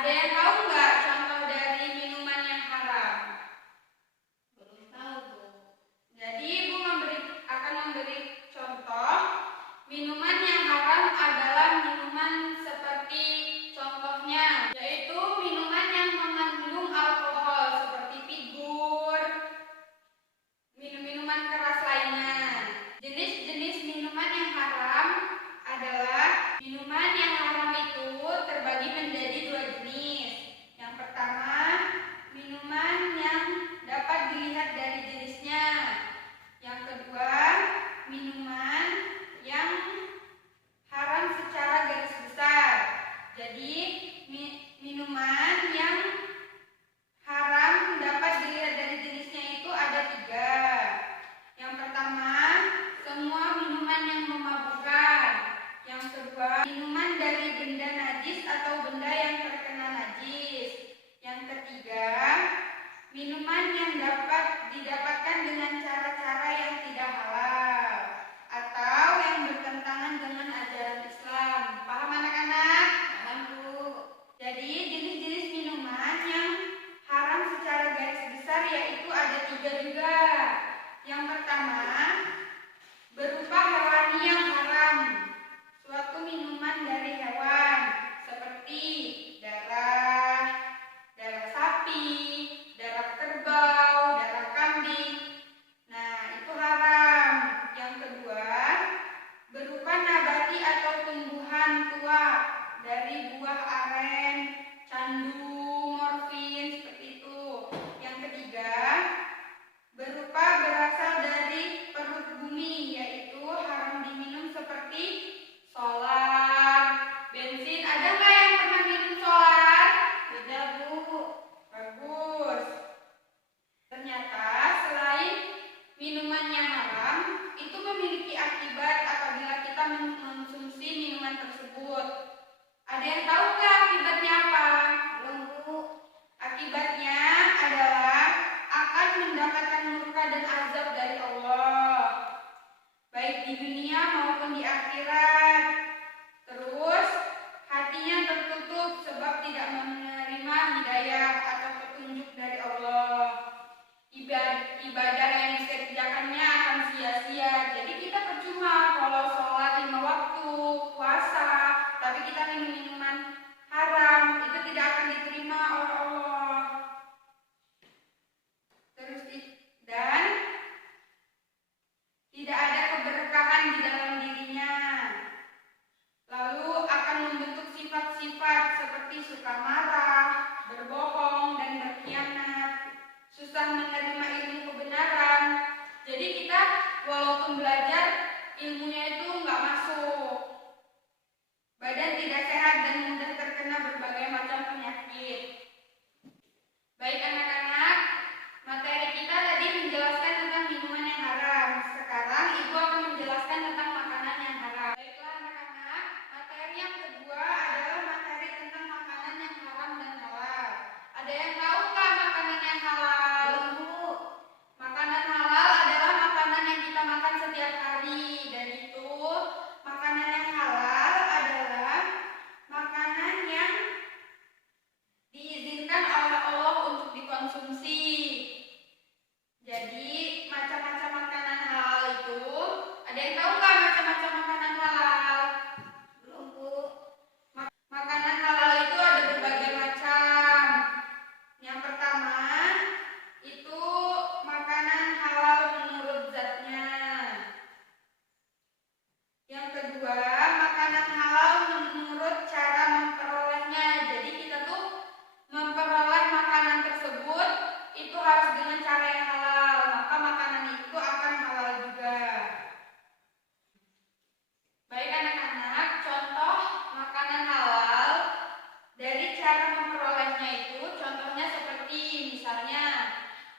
Ada yang tahu nggak contoh dari minuman yang haram? Belum tahu tuh. Jadi Ibu akan memberi contoh. Minuman yang haram adalah minuman seperti contohnya, yaitu minuman yang mengandung alkohol seperti figur, minuman keras lainnya. Jenis-jenis minuman yang haram adalah minuman yang haram itu terbagi menjadi dua jenis. Yang pertama, minuman yang dapat dilihat dari jenisnya. Yang kedua, minuman yang haram secara garis besar. Jadi, minuman yang haram dapat dilihat dari jenisnya itu ada 3. Yang pertama, semua minuman yang memabukkan. Yang kedua, minuman dari benda najis atau benda yang terkena najis. Yang ketiga, minuman yang dapat didapatkan dengan cara-cara yang tidak halal atau yang bertentangan dengan ajaran Islam. Paham anak-anak? Paham, Bu. Jadi jenis-jenis minuman yang haram secara garis besar yaitu ada 3 juga. Yang pertama, berupa hewani yang haram. Suatu minuman dari hewan seperti darah sapi, darah kerbau, darah kambing. Nah, itu haram. Yang kedua, berupa nabati atau tumbuhan tua dari buah aren, candu, morfin, seperti itu. Yang ketiga, berupa berasal dari perut bumi, yaitu haram diminum seperti solar, bensin. Ada nggak yang pernah minum solar? Tidak, Bu. Bagus. Ternyata selain minumannya haram, itu memiliki akibat apabila kita mengonsumsi minuman tersebut. Ada yang tahu nggak akibatnya apa? Belum, Bu. Akibatnya adalah akan mendapatkan murka dan azab dari Allah, baik di dunia maupun di akhirat. Terus hatinya tertutup sebab tidak menerima hidayah atau petunjuk dari Allah. Ibadah yang dikerjakannya akan sia-sia. Jadi kita percuma kalau sholat 5 waktu, puasa, tapi kita minum minuman haram, itu tidak akan diterima oleh Allah. Dan tidak ada keberkahan di dalam dirinya. Lalu akan membentuk sifat-sifat seperti suka marah, berbohong, dan berkhianat, susah menerima ilmu kebenaran. Jadi kita walaupun belajar, ilmunya itu nggak masuk. Badan tidak sehat dan mudah terkena berbagai macam penyakit. Baik anak-anak, materi kita tadi menjelaskan tentang minuman yang haram. Sekarang Ibu akan menjelaskan tentang makanan yang haram. Baiklah anak-anak, materi yang kedua adalah materi tentang makanan yang haram dan halal. Ada yang tahu nggak makanan yang halal? Belum, Bu. Makanan halal adalah makanan yang kita makan setiap hari. Dan itu makanan yang halal adalah makanan yang diizinkan oleh Allah untuk dikonsumsi. Jadi macam-macam makanan halal itu, ada yang tahu nggak macam-macam makanan halal? Belum, Bu. Makanan halal itu ada berbagai macam. Yang pertama, itu makanan halal menurut zatnya. Yang kedua, makanan halal menurut cara memperolehnya. Jadi kita tuh memperoleh makanan tersebut itu harus dengan cara yang halal, maka makanan itu akan halal juga. Baik anak-anak, contoh makanan halal dari cara memperolehnya itu contohnya seperti misalnya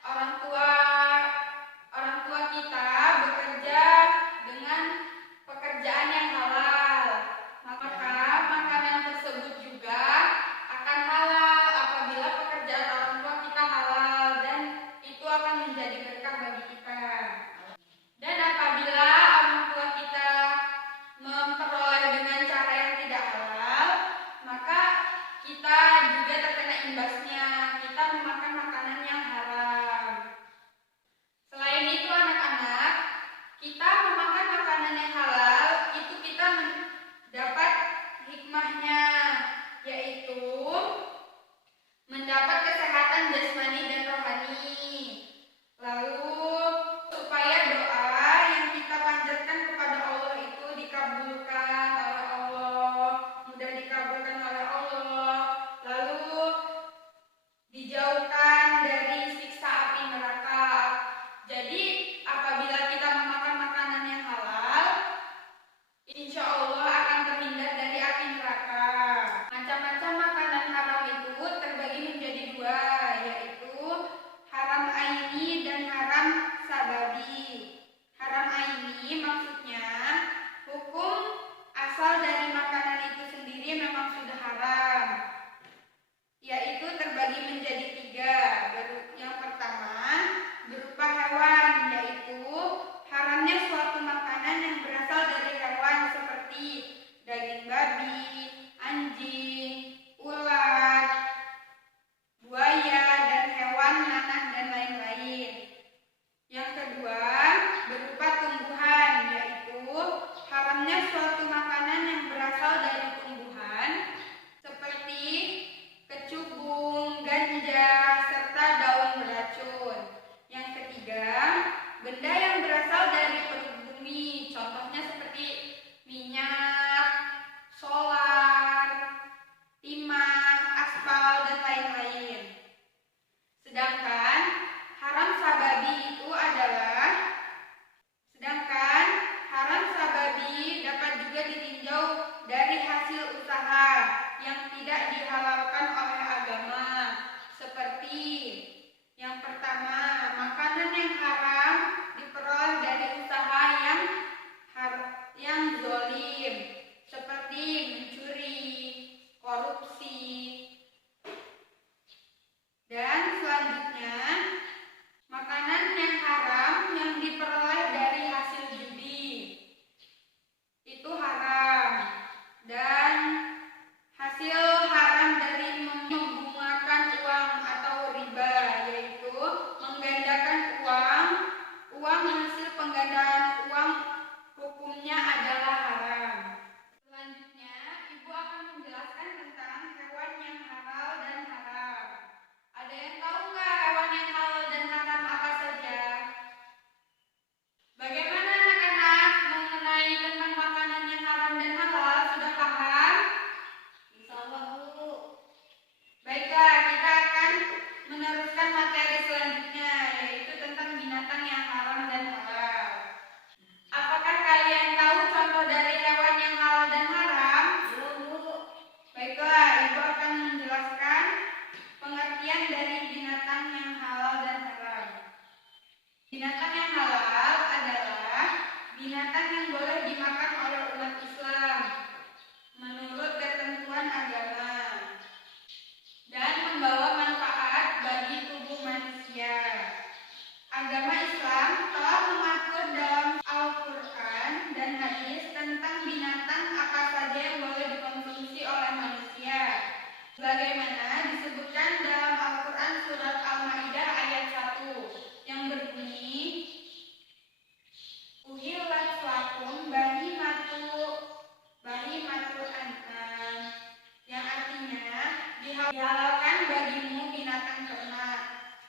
orang tua kita bekerja dengan pekerjaan yang halal, maka makanan tersebut juga akan halal apabila pekerjaan orang tua kita halal, dan itu akan menjadi berkah bagi kita. Dan apabila orang tua kita memperoleh dengan cara yang tidak halal, maka kita juga dihalalkan bagimu binatang ternak.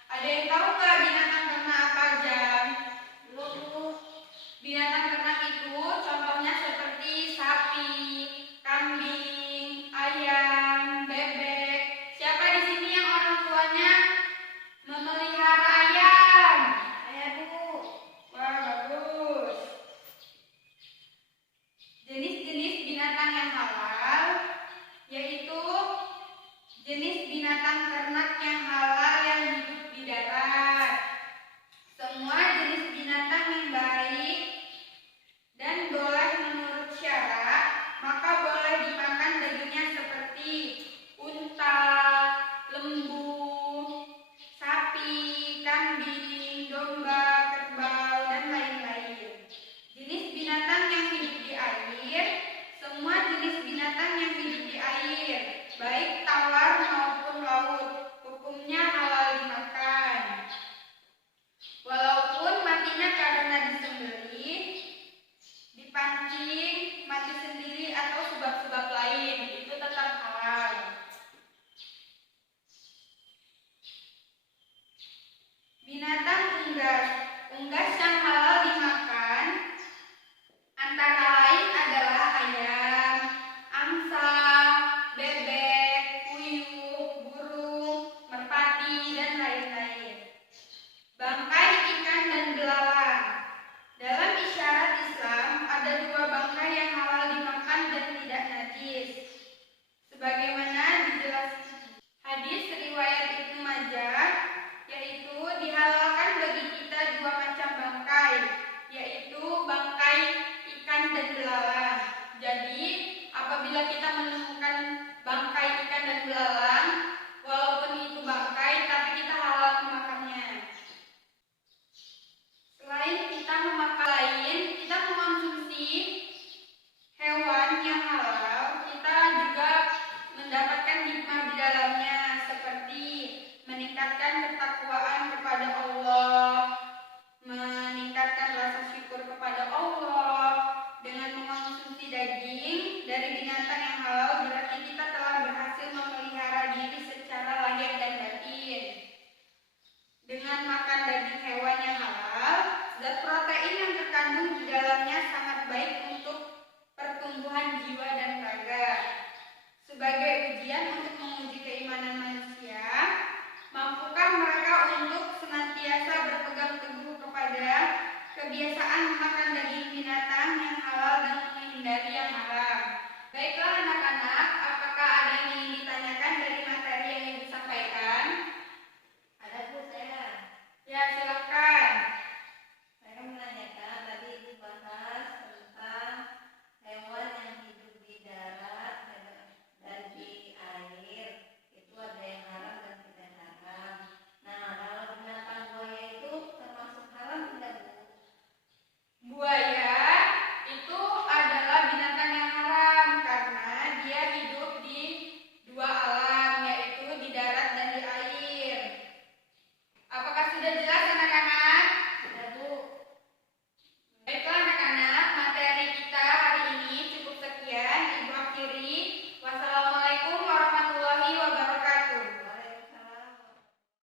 Ada yang tahu nggak binatang ternak apa aja?